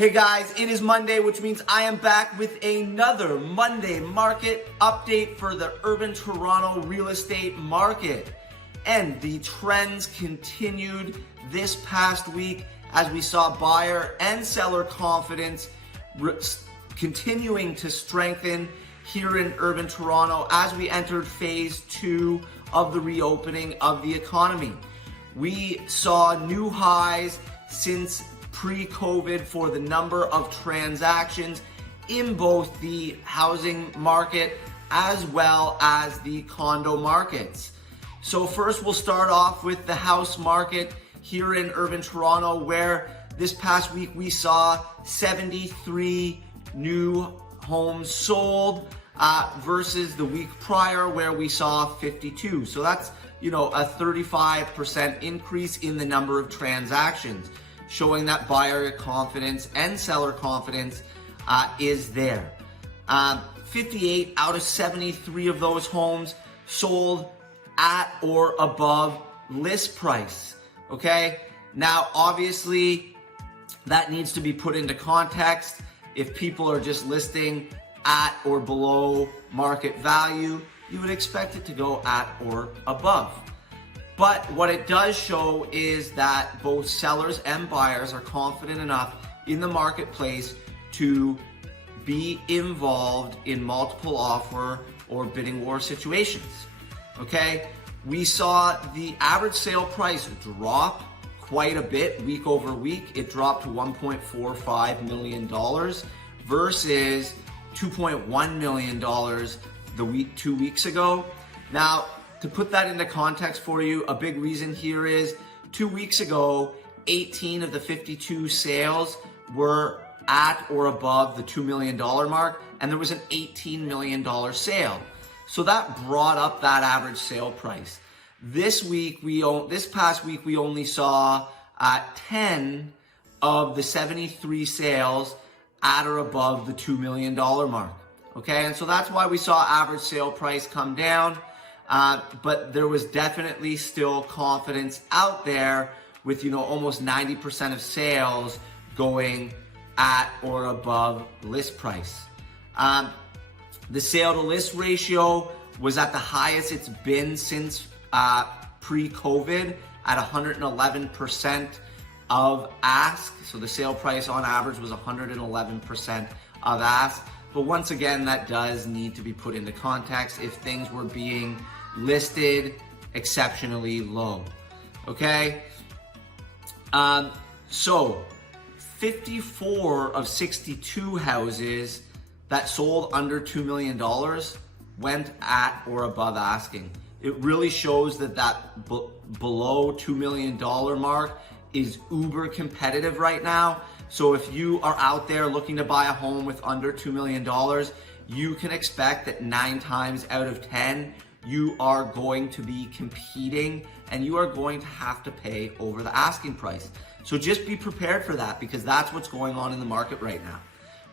Hey guys, it is Monday, which means I am back with another Monday market update for the urban Toronto real estate market. And the trends continued this past week as we saw buyer and seller confidence continuing to strengthen here in urban Toronto as we entered phase 2 of the reopening of the economy. We saw new highs since pre-COVID for the number of transactions in both the housing market as well as the condo markets. So first we'll start off with the house market here in urban Toronto, where this past week we saw 73 new homes sold versus the week prior where we saw 52. So that's, a 35% increase in the number of transactions, showing that buyer confidence and seller confidence is there. 58 out of 73 of those homes sold at or above list price. Okay, now obviously that needs to be put into context. If people are just listing at or below market value, you would expect it to go at or above. But what it does show is that both sellers and buyers are confident enough in the marketplace to be involved in multiple offer or bidding war situations. Okay, we saw the average sale price drop quite a bit week over week. It dropped to $1.45 million versus $2.1 million 2 weeks ago. Now, to put that into context for you, a big reason here is 2 weeks ago, 18 of the 52 sales were at or above the $2 million mark, and there was an $18 million sale. So that brought up that average sale price. This past week, we only saw 10 of the 73 sales at or above the $2 million mark. Okay, and so that's why we saw average sale price come down. But there was definitely still confidence out there with, almost 90% of sales going at or above list price. The sale to list ratio was at the highest it's been since pre-COVID at 111% of ask. So the sale price on average was 111% of ask. But once again, that does need to be put into context if things were being listed exceptionally low. Okay, so 54 of 62 houses that sold under $2 million went at or above asking. It really shows that below $2 million mark is uber competitive right now. So if you are out there looking to buy a home with under $2 million, you can expect that 9 times out of 10, you are going to be competing and you are going to have to pay over the asking price. So just be prepared for that, because that's what's going on in the market right now.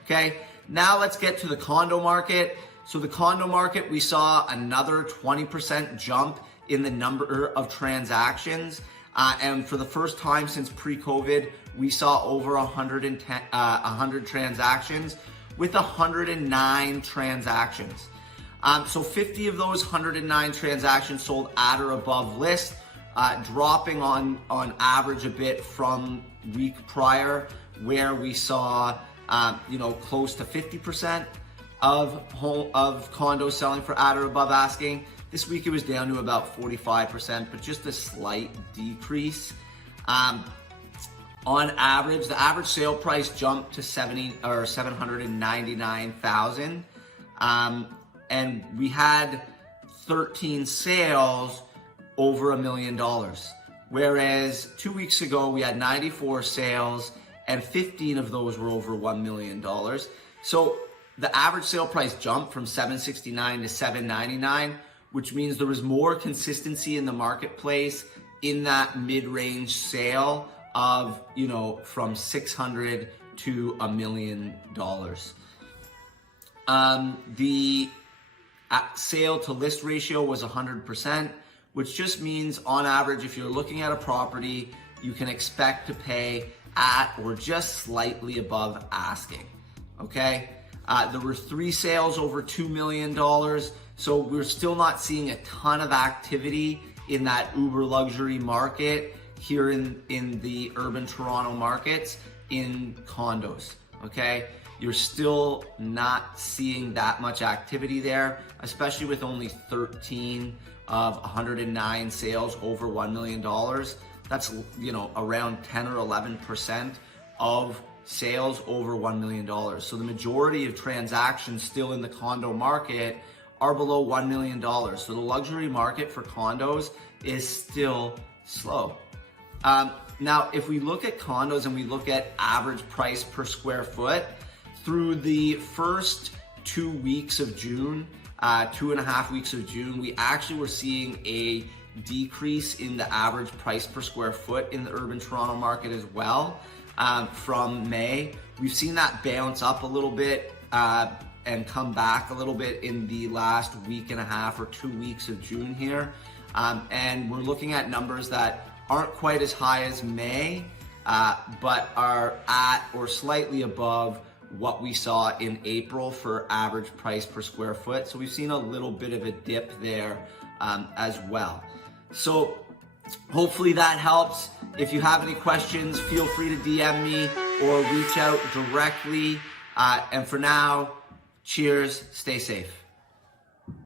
Okay, now let's get to the condo market. So the condo market, we saw another 20% jump in the number of transactions. And for the first time since pre-COVID, we saw over 100 transactions with 109 transactions. So 50 of those 109 transactions sold at or above list, dropping on average a bit from week prior, where we saw close to 50% of condos selling for at or above asking. This week it was down to about 45%, but just a slight decrease. On average, the average sale price jumped to $799,000. And we had 13 sales over $1 million. Whereas 2 weeks ago, we had 94 sales and 15 of those were over $1 million. So the average sale price jumped from $769 to $799, which means there was more consistency in the marketplace in that mid-range sale of, from $600 to $1 million. The sale to list ratio was 100%, which just means on average, if you're looking at a property, you can expect to pay at or just slightly above asking, okay? There were 3 sales over $2 million, so we're still not seeing a ton of activity in that uber luxury market here in the urban Toronto markets in condos, okay? You're still not seeing that much activity there, especially with only 13 of 109 sales over $1 million. That's, you know, around 10 or 11% of sales over $1 million. So the majority of transactions still in the condo market are below $1 million. So the luxury market for condos is still slow. Now, if we look at condos and we look at average price per square foot, through the first 2 weeks of June, 2.5 weeks of June, we actually were seeing a decrease in the average price per square foot in the urban Toronto market as well. From May, we've seen that bounce up a little bit and come back a little bit in the last week and a half or 2 weeks of June here. And we're looking at numbers that aren't quite as high as May, but are at or slightly above what we saw in April for average price per square foot. So we've seen a little bit of a dip there as well. So hopefully that helps. If you have any questions, feel free to DM me or reach out directly. And for now, cheers, stay safe.